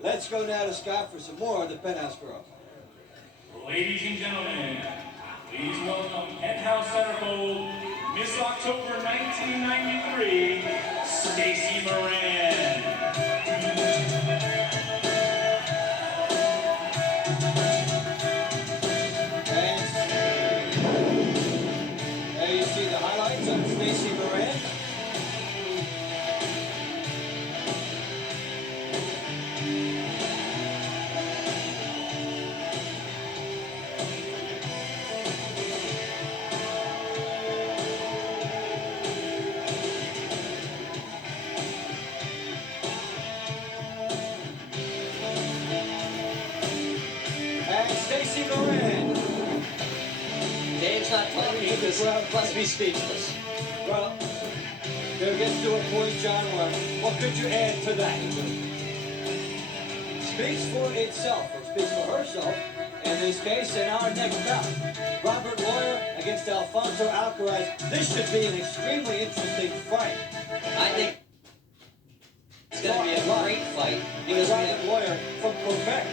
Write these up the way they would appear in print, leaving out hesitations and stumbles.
Let's go now to Scott for some more of the Penthouse Girls. Ladies and gentlemen, please welcome Penthouse Centerfold, Miss October 1993, Stacey Moran. There you see the highlights on Stacey Moran. Stacey Moran. Dave's not talking because he must be speechless. Well, there gets to a point, John, where what could you add to that? Speaks for itself, or speaks for herself, in this case, in our next bout. Robert Loyer against Alfonso Alcaraz. This should be an extremely interesting fight. I think it's going to be a great fight because Robert Loyer from Quebec.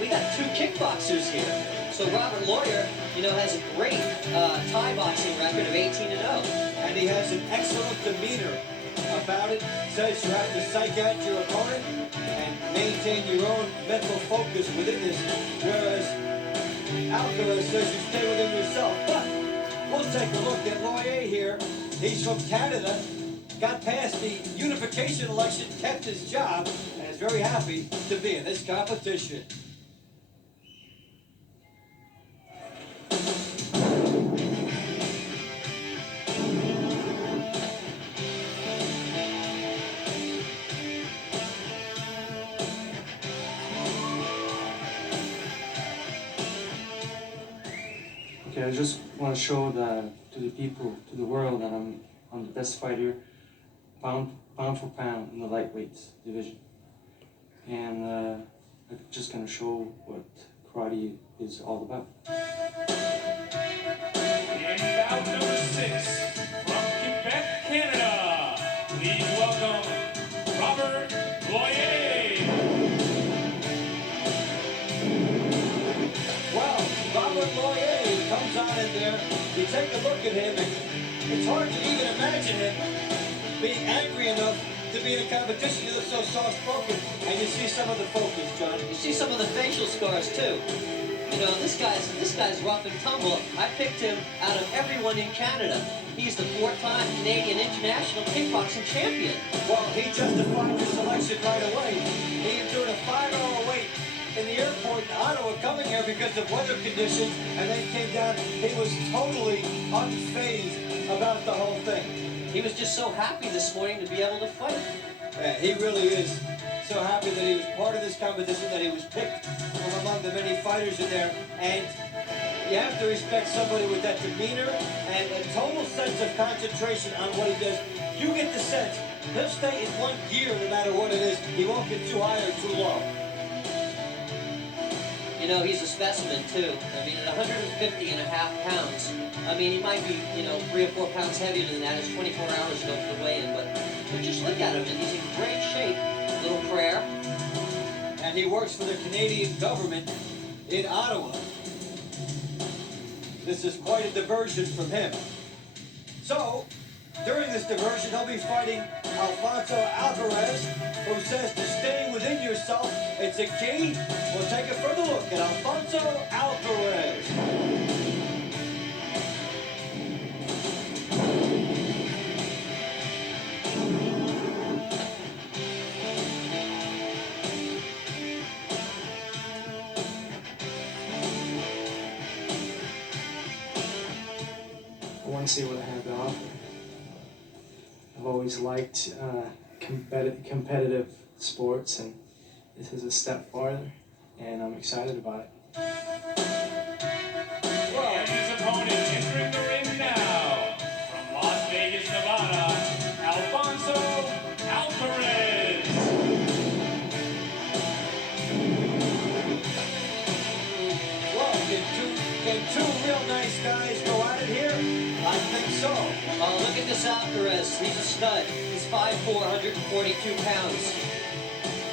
We got two kickboxers here. So Robert Loyer, has a great Thai boxing record of 18-0. And he has an excellent demeanor about it. Says you have to psych out your opponent and maintain your own mental focus within this. Whereas Alcaraz says you stay within yourself. But we'll take a look at Loyer here. He's from Canada. Got past the unification election, kept his job, and is very happy to be in this competition. Okay, I just want to show to the people, to the world, that I'm the best fighter, pound for pound in the lightweights division, and I'm just going to show what karate is all about. In bout number 6, from Quebec, Canada, please welcome Robert Loyer. Well, Robert Loyer comes on in there. You take a look at him, and it's hard to even imagine him being angry enough to be in a competition. He looks so soft-spoken, and you see some of the focus, John. You see some of the facial scars too. This guy's rough and tumble. I picked him out of everyone in Canada. He's the 4-time Canadian International Kickboxing Champion. Well, he justified your selection right away. He endured a 5-hour wait in the airport in Ottawa coming here because of weather conditions, and then came down. He was totally unfazed about the whole thing. He was just so happy this morning to be able to fight. Yeah, he really is so happy that he was part of this competition, that he was picked from among the many fighters in there. And you have to respect somebody with that demeanor and a total sense of concentration on what he does. You get the sense he'll stay in one gear no matter what it is. He won't get too high or too low. He's a specimen too. I mean, at 150.5 pounds, he might be, 3 or 4 pounds heavier than that. It's 24 hours to go for the weigh-in, but just look at him, and he's in great shape. Little prayer. And he works for the Canadian government in Ottawa. This is quite a diversion from him. So, during this diversion, he'll be fighting Alfonso Alcaraz, who says to stay within yourself. It's a key. We'll take a further look at Alfonso Alcaraz. I want to see what I have to offer. I've always liked competitive sports, and this is a step farther, and I'm excited about it. And his opponent entering the ring now, from Las Vegas, Nevada, Alfonso Alcaraz. Well, can two real nice guys go at it here? I think so. Oh, look at this Alcaraz. He's a stud. He's 5'4", 142 pounds.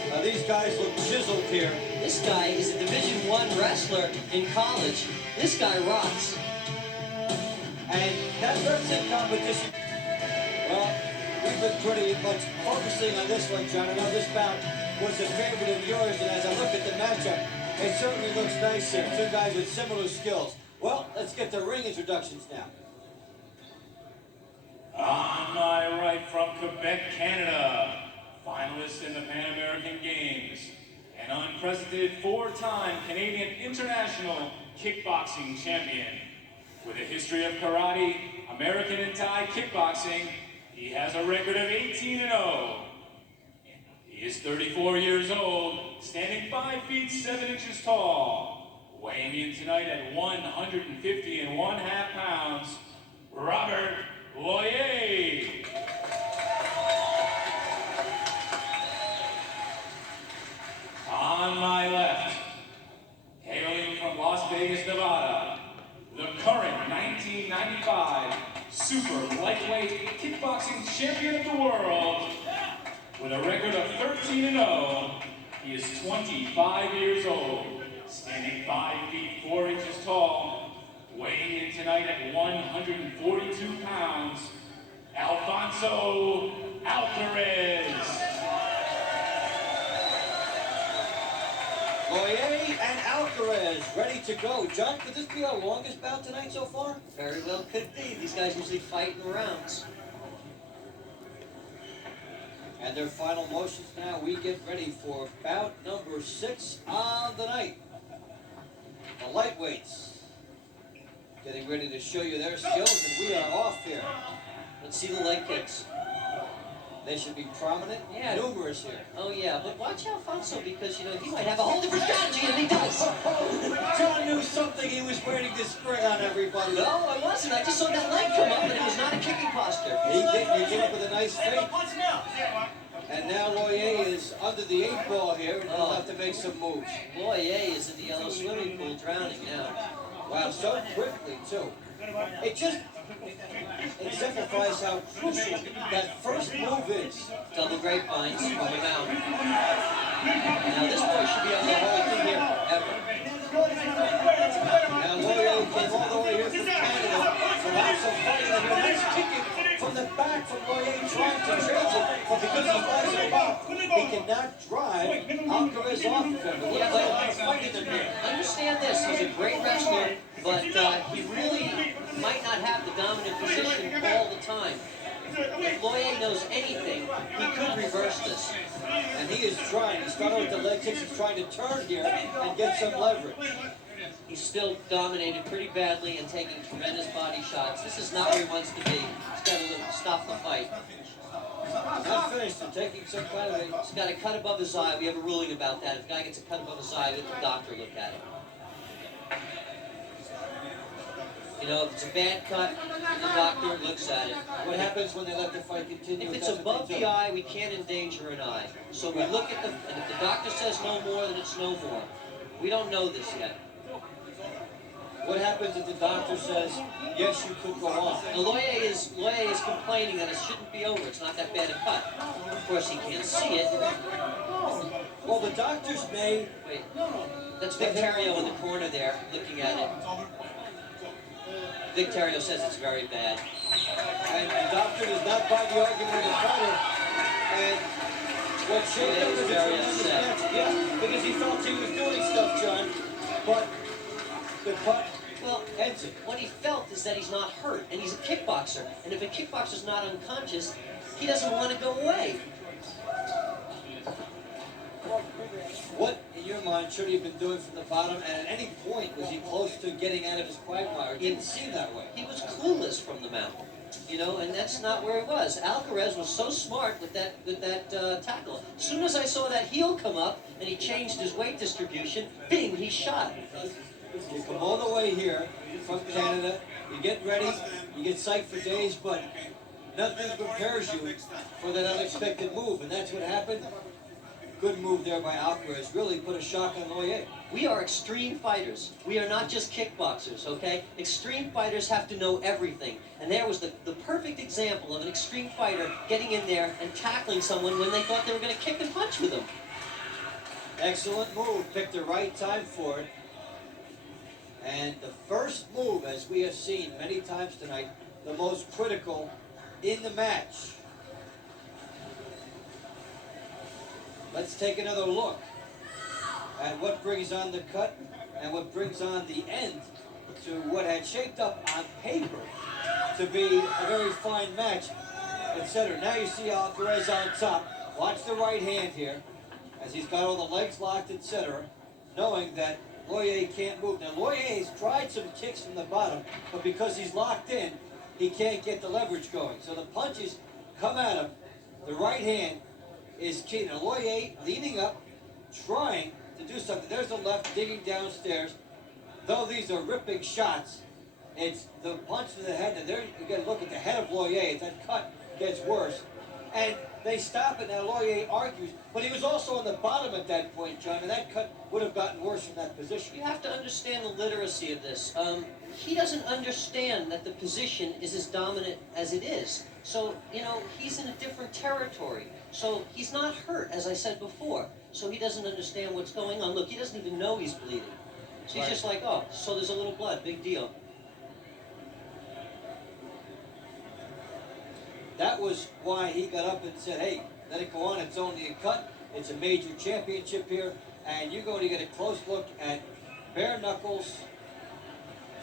Now, these guys look chiseled here. This guy is a Division I wrestler in college. This guy rocks. And that wrestling competition, well, we've been pretty much focusing on this one, John. I know this bout was a favorite of yours, and as I look at the matchup, it certainly looks nice here. Two guys with similar skills. Well, let's get the ring introductions now. On my right from Quebec, Canada, finalist in the Pan American Games, an unprecedented four-time Canadian International Kickboxing Champion. With a history of karate, American and Thai kickboxing, he has a record of 18-0. He is 34 years old, standing 5 feet 7 inches tall, weighing in tonight at 150.5 pounds, Robert Loyer. On my left, hailing from Las Vegas, Nevada, the current 1995 super lightweight kickboxing champion of the world, with a record of 13-0, he is 25 years old, standing 5 feet 4 inches tall, weighing in tonight at 142 pounds, Alfonso Alcaraz. Loyer and Alcaraz ready to go. John, could this be our longest bout tonight so far? Very well could be. These guys usually fight in rounds. And their final motions now, we get ready for bout number 6 of the night. The lightweights getting ready to show you their skills, and we are off here. Let's see the leg kicks. They should be prominent, Yeah. numerous here. Oh yeah, but watch Alfonso because, you know, he might have a whole different strategy than he does. John knew something. He was waiting to spring on everybody. No, I wasn't. I just saw that leg come up and it was not a kicking posture. He did. He came up with a nice fake. And now Loyer is under the 8 ball here, and he'll have to make some moves. Loyer is in the yellow swimming pool drowning now. Wow, so quickly, too. It just exemplifies how crucial that first move is. Double grapevines from the mount. Now this boy should be on the whole thing here forever. Now Loyer came all the way here from Canada, from also fighting, and nice kicking from the back from Loyer trying to change it, but because he's rising up, he cannot drive Alcaraz off of him. It looks like they're fighting him here. Understand this, he's a great wrestler, but he really might not have the dominant position all the time. If Loyer knows anything, he could reverse this. And he is trying. He started with the leg kicks. He's trying to turn here and get some leverage. He's still dominated pretty badly and taking tremendous body shots. This is not where he wants to be. He's got to stop the fight. Not finished and taking some kind of He's got a cut above his eye. We have a ruling about that. If a guy gets a cut above his eye, let the doctor look at it. You know, if it's a bad cut, the doctor looks at it. What happens when they let the fight continue? If it's above the eye, we can't endanger an eye. So we look at the, and if the doctor says no more, then it's no more. We don't know this yet. What happens if the doctor says, yes, you could go on? The Loyer is complaining that it shouldn't be over. It's not that bad a cut. Of course, he can't see it. Well, the doctors may... Wait, that's Victorio in the corner there, looking at it. Victorio says it's very bad. And the doctor does not buy the argument of the fighter. And what showed up is very upset. Yeah, because he felt he was doing stuff, John. But the cut ends it. What he felt is that he's not hurt, and he's a kickboxer. And if a kickboxer's not unconscious, he doesn't want to go away. What, in your mind, should he have been doing from the bottom? And at any point, was he close to getting out of his quagmire? It didn't seem that way. He was clueless from the mount, you know, and that's not where he was. Alcaraz was so smart with that tackle. As soon as I saw that heel come up and he changed his weight distribution, bing, he shot. You come all the way here from Canada, you get ready, you get psyched for days, but nothing prepares you for that unexpected move, and that's what happened. Good move there by Alcaraz. Really put a shock on Loyer. We are extreme fighters. We are not just kickboxers, okay? Extreme fighters have to know everything. And there was the perfect example of an extreme fighter getting in there and tackling someone when they thought they were going to kick and punch with him. Excellent move. Picked the right time for it. And the first move, as we have seen many times tonight, the most critical in the match. Let's take another look at what brings on the cut and what brings on the end to what had shaped up on paper to be a very fine match, etc. Now you see Alcaraz on top. Watch the right hand here as he's got all the legs locked, etc., knowing that Loyer can't move. Now Loyer has tried some kicks from the bottom, but because he's locked in, he can't get the leverage going. So the punches come at him. The right hand is key. Now Loyer leaning up, trying to do something. There's the left digging downstairs. Though these are ripping shots, it's the punch to the head. And there you get a look at the head of Loyer. That cut gets worse. And they stop it. Now Loyer argues, but he was also on the bottom at that point, John, and that cut would have gotten worse from that position. You have to understand the literacy of this. He doesn't understand that the position is as dominant as it is. So, you know, he's in a different territory. So he's not hurt, as I said before. So he doesn't understand what's going on. Look, he doesn't even know he's bleeding. So he's just like, oh, so there's a little blood, big deal. That was why he got up and said, hey, let it go on, it's only a cut. It's a major championship here. And you're going to get a close look at bare knuckles.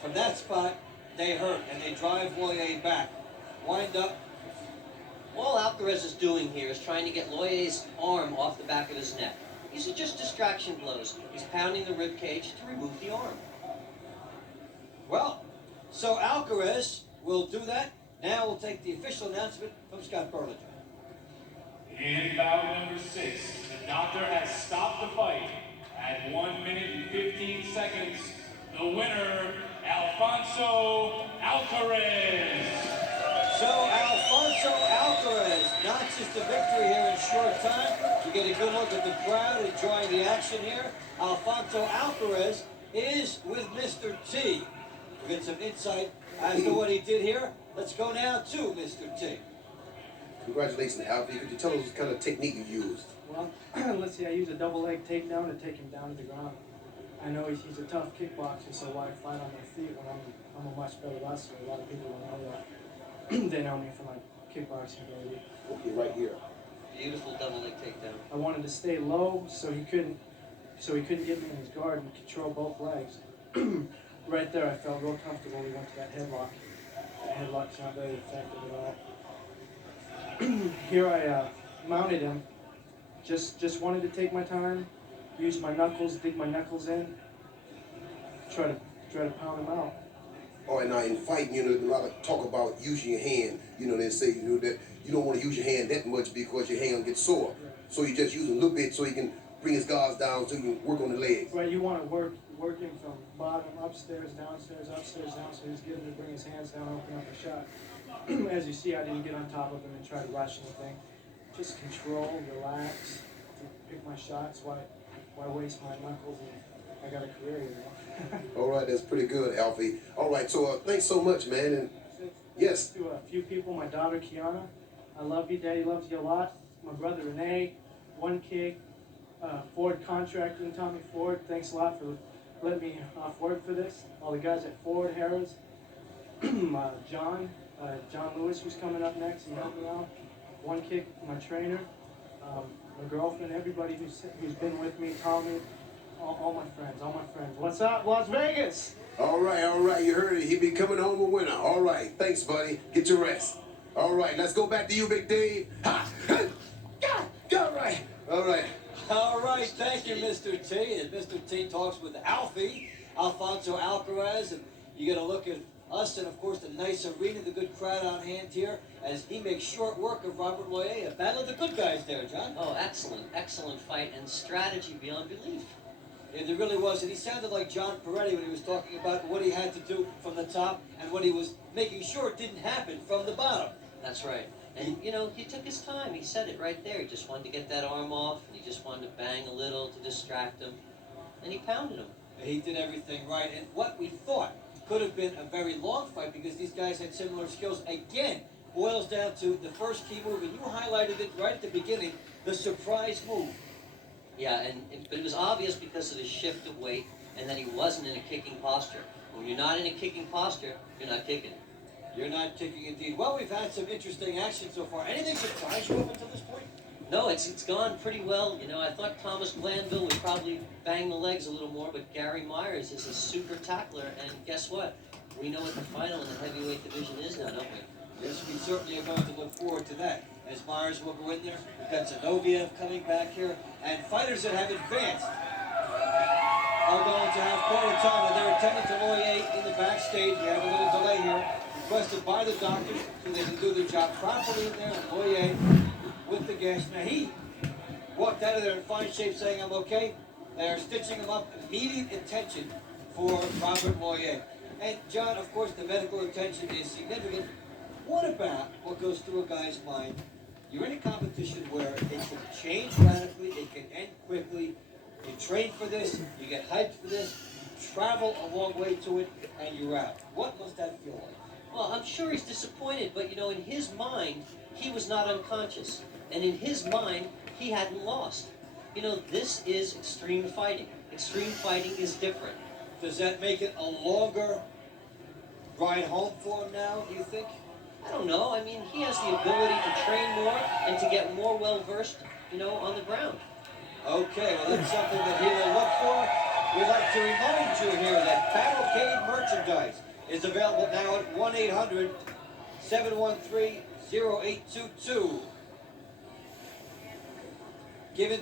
From that spot, they hurt, and they drive Loyer back. Wind up. All Alcaraz is doing here is trying to get Loyer's arm off the back of his neck. These are just distraction blows. He's pounding the rib cage to remove the arm. Well, so Alcaraz will do that. Now we'll take the official announcement from Scott Burlington. In bout number 6, the doctor has stopped the fight at 1 minute and 15 seconds. The winner, Alfonso Alcaraz. So Alfonso Alcaraz notches the victory here in short time. You get a good look at the crowd enjoying the action here. Alfonso Alcaraz is with Mr. T. We'll get some insight as to what he did here. Let's go now to Mr. T. Congratulations, Alfie. Could you tell us what kind of technique you used? Well, let's see, I use a double leg takedown to take him down to the ground. I know he's a tough kickboxer, so why fight on my feet when I'm a much better wrestler? A lot of people don't know that. They know me for my kickboxing ability. Okay, right here. Beautiful double leg takedown. I wanted to stay low so he couldn't get me in his guard and control both legs. Right there, I felt real comfortable. We went to that headlock. That headlock's not very effective at all. Here I mounted him. Just wanted to take my time, use my knuckles, dig my knuckles in, try to pound him out. Oh, and now in fighting, you know, there's a lot of talk about using your hand. You know, they say, you know, that you don't want to use your hand that much because your hand gets sore. So you just use a little bit so you can bring his guards down so you can work on the legs. Right, you want to work him from bottom, upstairs, downstairs, down, so he's getting to bring his hands down, open up a shot. As you see, I didn't get on top of him and try to rush anything. Just control, relax, pick my shots. Why waste my knuckles? And I got a career, you know. All right, that's pretty good, Alfie. All right, so thanks so much, man. And yes. To a few people, my daughter Kiana, I love you. Daddy loves you a lot. My brother Renee, One Kick, Ford Contracting, Tommy Ford. Thanks a lot for letting me off work for this. All the guys at Ford, Harris, John Lewis, who's coming up next, he helped me out. One Kick, my trainer, my girlfriend, everybody who's been with me, Tommy, all my friends. What's up, Las Vegas? All right, you heard it. He be coming home a winner. All right, thanks, buddy. Get your rest. All right, let's go back to you, Big Dave. Ha! All right. All right, thank you, Mr. T. And Mr. T talks with Alfie, Alfonso Alcaraz, and you get a look at us and, of course, the nice arena, the good crowd on hand here, as he makes short work of Robert Loyer. A battle of the good guys there, John. Oh, excellent fight and strategy beyond belief. Yeah, there really was, and he sounded like John Peretti when he was talking about what he had to do from the top and what he was making sure didn't happen from the bottom. That's right. And, you know, he took his time. He said it right there. He just wanted to get that arm off, and he just wanted to bang a little to distract him. And he pounded him. He did everything right. And what we thought could have been a very long fight because these guys had similar skills, again, boils down to the first key move. And you highlighted it right at the beginning, the surprise move. Yeah, but it was obvious because of his shift of weight and that he wasn't in a kicking posture. When you're not in a kicking posture, you're not kicking. You're not kicking indeed. Well, we've had some interesting action so far. Anything surprise you up until this point? No, it's gone pretty well. You know, I thought Thomas Glanville would probably bang the legs a little more, but Gary Myers is a super tackler, and guess what? We know what the final in the heavyweight division is now, don't we? Yes, we certainly are going to look forward to that. As Myers will go in there, we've got Zinoviev coming back here, and fighters that have advanced are going to have quite a time. And they're attending to Loyer in the backstage. We have a little delay here, requested by the doctors so they can do their job properly in there. And Loyer with the gas. Now he walked out of there in fine shape saying, I'm okay. They're stitching him up. Immediate attention for Robert Loyer. And John, of course, the medical attention is significant. What about what goes through a guy's mind? You're in a competition where it can change radically, it can end quickly. You train for this, you get hyped for this, you travel a long way to it, and you're out. What must that feel like? Well, I'm sure he's disappointed, but you know, in his mind, he was not unconscious. And in his mind, he hadn't lost. You know, this is extreme fighting. Extreme fighting is different. Does that make it a longer ride home for him now, do you think? I don't know. I mean, he has the ability to train more and to get more well-versed, you know, on the ground. Okay, well, that's something that he will look for. We'd like to remind you here that Battlecade merchandise is available now at 1-800-713-0822. Given